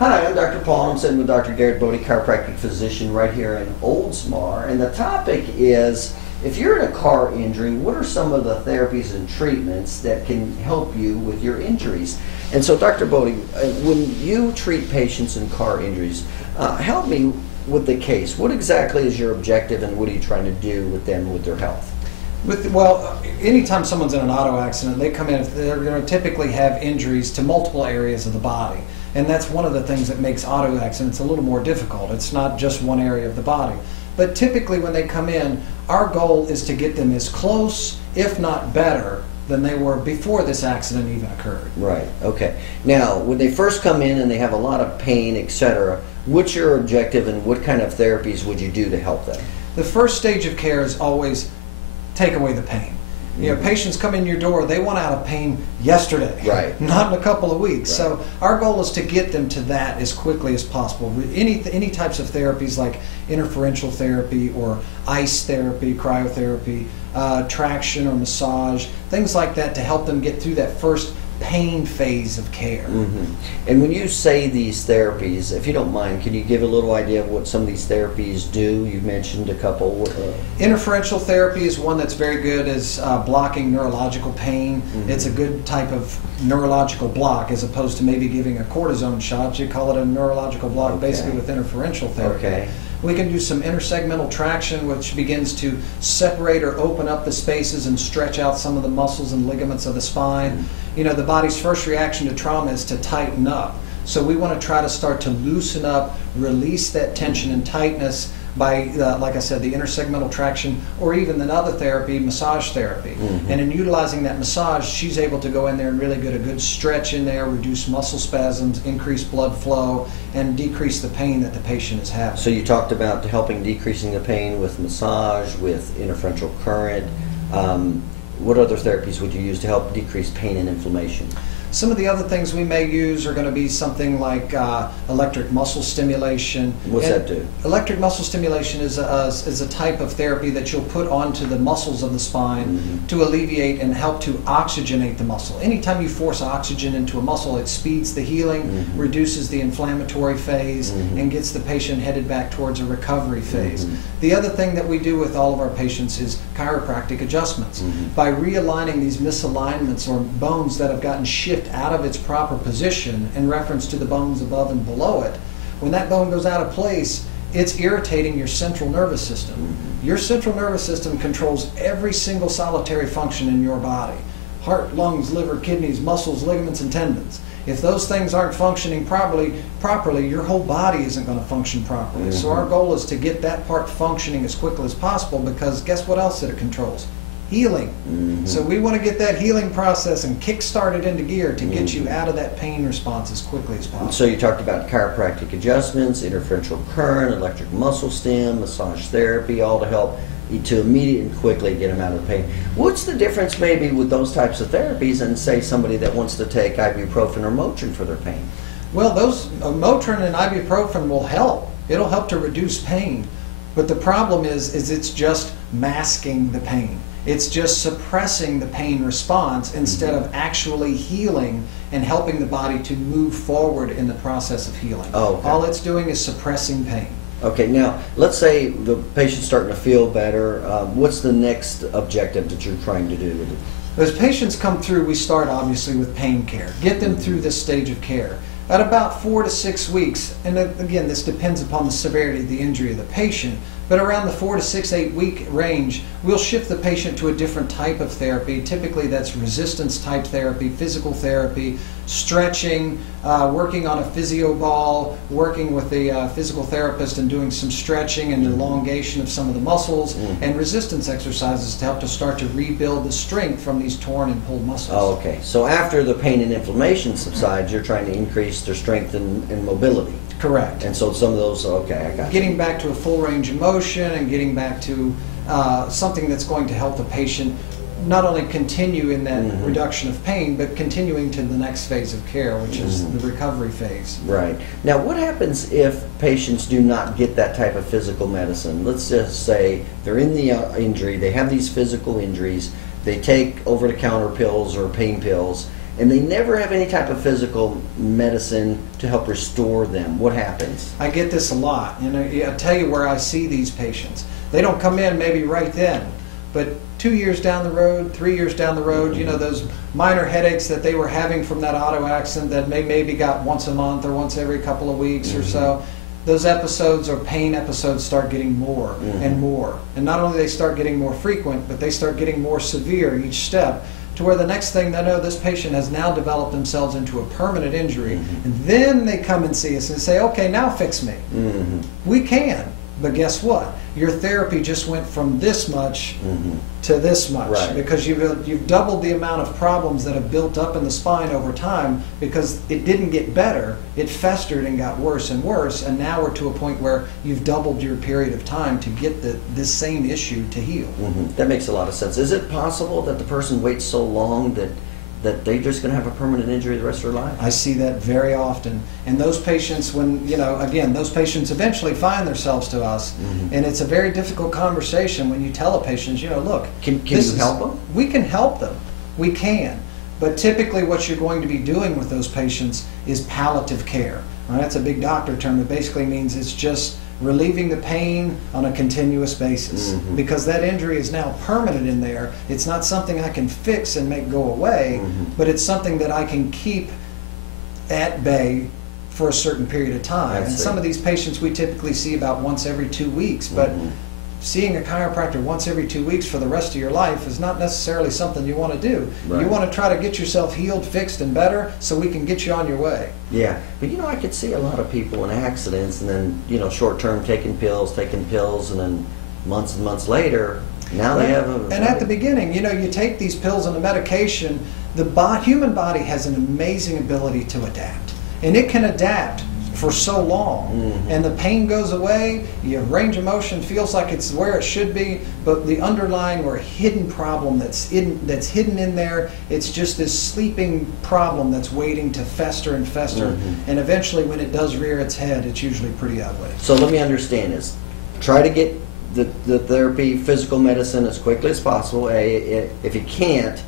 Hi, I'm Dr. Paul. I'm sitting with Dr. Garrett, Bode, chiropractic physician right here in Oldsmar. And the topic is, if you're in a car injury, what are some of the therapies and treatments that can help you with your injuries? And so, Dr. Bode, when you treat patients in car injuries, help me with the case. What exactly is your objective and what are you trying to do with them with their health? Well, anytime someone's in an auto accident, they come in, they're going to typically have injuries to multiple areas of the body. And that's one of the things that makes auto accidents a little more difficult. It's not just one area of the body. But typically when they come in, our goal is to get them as close, if not better, than they were before this accident even occurred. Right, okay. Now, when they first come in and they have a lot of pain, etc., what's your objective and what kind of therapies would you do to help them? The first stage of care is always take away the pain. You know, patients come in your door, they want out of pain yesterday, right? Not in a couple of weeks. Right. So our goal is to get them to that as quickly as possible. Any types of therapies like interferential therapy or ice therapy, cryotherapy, traction or massage, things like that to help them get through that first pain phase of care. And when you say these therapies, if you don't mind, can you give a little idea of what some of these therapies do? You mentioned a couple. Interferential therapy is one that's very good as blocking neurological pain. It's a good type of neurological block as opposed to maybe giving a cortisone shot. You call it a neurological block basically with interferential therapy. Okay. We can do some intersegmental traction, which begins to separate or open up the spaces and stretch out some of the muscles and ligaments of the spine. You know, the body's first reaction to trauma is to tighten up. So we want to try to start to loosen up, release that tension and tightness by, like I said, the intersegmental traction, or even another therapy, massage therapy. And in utilizing that massage, she's able to go in there and really get a good stretch in there, reduce muscle spasms, increase blood flow, and decrease the pain that the patient is having. So you talked about helping decreasing the pain with massage, with interferential current. What other therapies would you use to help decrease pain and inflammation? Some of the other things we may use are going to be something like electric muscle stimulation. What's that do? Electric muscle stimulation is a type of therapy that you'll put onto the muscles of the spine to alleviate and help to oxygenate the muscle. Anytime you force oxygen into a muscle, it speeds the healing, reduces the inflammatory phase, and gets the patient headed back towards a recovery phase. The other thing that we do with all of our patients is chiropractic adjustments. By realigning these misalignments or bones that have gotten shifted out of its proper position in reference to the bones above and below it, when that bone goes out of place, it's irritating your central nervous system. Your central nervous system controls every single solitary function in your body. Heart, lungs, liver, kidneys, muscles, ligaments, and tendons. If those things aren't functioning properly, your whole body isn't going to function properly. So our goal is to get that part functioning as quickly as possible, because guess what else that it controls? Healing. So we want to get that healing process and kick-start it into gear to get you out of that pain response as quickly as possible. So you talked about chiropractic adjustments, interferential current, electric muscle stim, massage therapy, all to help to immediately and quickly get them out of pain. What's the difference maybe with those types of therapies and say somebody that wants to take ibuprofen or Motrin for their pain? Well, those Motrin and ibuprofen will help. It'll help to reduce pain. But the problem is it's just masking the pain. It's just suppressing the pain response instead of actually healing and helping the body to move forward in the process of healing. All it's doing is suppressing pain. Okay, now let's say the patient's starting to feel better. What's the next objective that you're trying to do with it? As patients come through, we start obviously with pain care. Get them through this stage of care. At about 4 to 6 weeks, and again, this depends upon the severity of the injury of the patient, but around the 4 to 6, 8 week range, we'll shift the patient to a different type of therapy. Typically that's resistance type therapy, physical therapy, stretching, working on a physio ball, working with a physical therapist and doing some stretching and elongation of some of the muscles, and resistance exercises to help to start to rebuild the strength from these torn and pulled muscles. Okay, so after the pain and inflammation subsides, you're trying to increase their strength and mobility. Correct. And so some of those, okay, I got Getting back to a full range of motion and getting back to something that's going to help the patient not only continue in that reduction of pain, but continuing to the next phase of care, which is the recovery phase. Right. Now, what happens if patients do not get that type of physical medicine? Let's just say they're in the injury, they have these physical injuries, they take over-the-counter pills or pain pills, and they never have any type of physical medicine to help restore them. What happens? I get this a lot, and I'll tell you where I see these patients. They don't come in maybe right then, but 2 years down the road, 3 years down the road, you know, those minor headaches that they were having from that auto accident that maybe got once a month or once every couple of weeks or so, those episodes or pain episodes start getting more and more. And not only they start getting more frequent, but they start getting more severe each step, to where the next thing they know, this patient has now developed themselves into a permanent injury. And then they come and see us and say, okay, now fix me. We can, but guess what? Your therapy just went from this much to this much, because you've doubled the amount of problems that have built up in the spine over time, because it didn't get better, it festered and got worse and worse, and now we're to a point where you've doubled your period of time to get this same issue to heal. That makes a lot of sense. Is it possible that the person waits so long that they're just going to have a permanent injury the rest of their life? I see that very often. And those patients, when, you know, again, those patients eventually find themselves to us, and it's a very difficult conversation when you tell a patient, you know, look, can you help them? We can help them. We can. But typically what you're going to be doing with those patients is palliative care. Right? That's a big doctor term. It basically means it's just relieving the pain on a continuous basis, because that injury is now permanent in there. It's not something I can fix and make go away, but it's something that I can keep at bay for a certain period of time. And some of these patients we typically see about once every 2 weeks, but seeing a chiropractor once every 2 weeks for the rest of your life is not necessarily something you want to do. You want to try to get yourself healed, fixed, and better so we can get you on your way. Yeah, but you know, I could see a lot of people in accidents, and then, you know, short-term taking pills, and then months and months later, now they have a... And at the beginning, you know, you take these pills and the medication, the human body has an amazing ability to adapt. And it can adapt for so long, and the pain goes away, your range of motion feels like it's where it should be, but the underlying or hidden problem that's hidden in there, it's just this sleeping problem that's waiting to fester and fester, and eventually when it does rear its head, it's usually pretty ugly. So let me understand this. Try to get the therapy, physical medicine as quickly as possible. If you can't,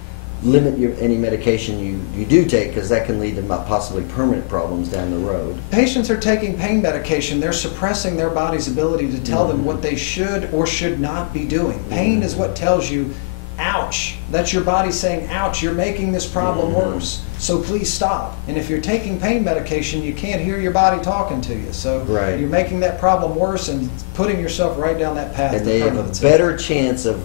limit any medication you do take, because that can lead to possibly permanent problems down the road. Patients are taking pain medication. They're suppressing their body's ability to tell them what they should or should not be doing. Pain is what tells you, ouch. That's your body saying, ouch, you're making this problem worse, so please stop. And if you're taking pain medication, you can't hear your body talking to you, so you're making that problem worse and putting yourself right down that path. And they have a better chance of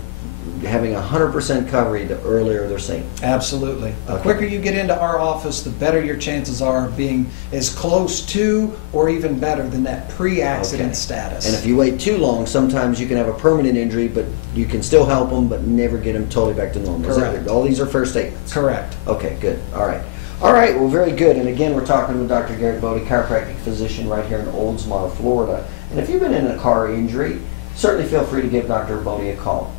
having 100% recovery the earlier they're seen. Absolutely. The quicker you get into our office, the better your chances are of being as close to or even better than that pre-accident status. And if you wait too long, sometimes you can have a permanent injury, but you can still help them, but never get them totally back to normal. Correct. All these are fair statements. Correct. Okay, good. All right. All right, well, very good. And again, we're talking with Dr. Garrett Bode, chiropractic physician right here in Oldsmar, Florida. And if you've been in a car injury, certainly feel free to give Dr. Bode a call.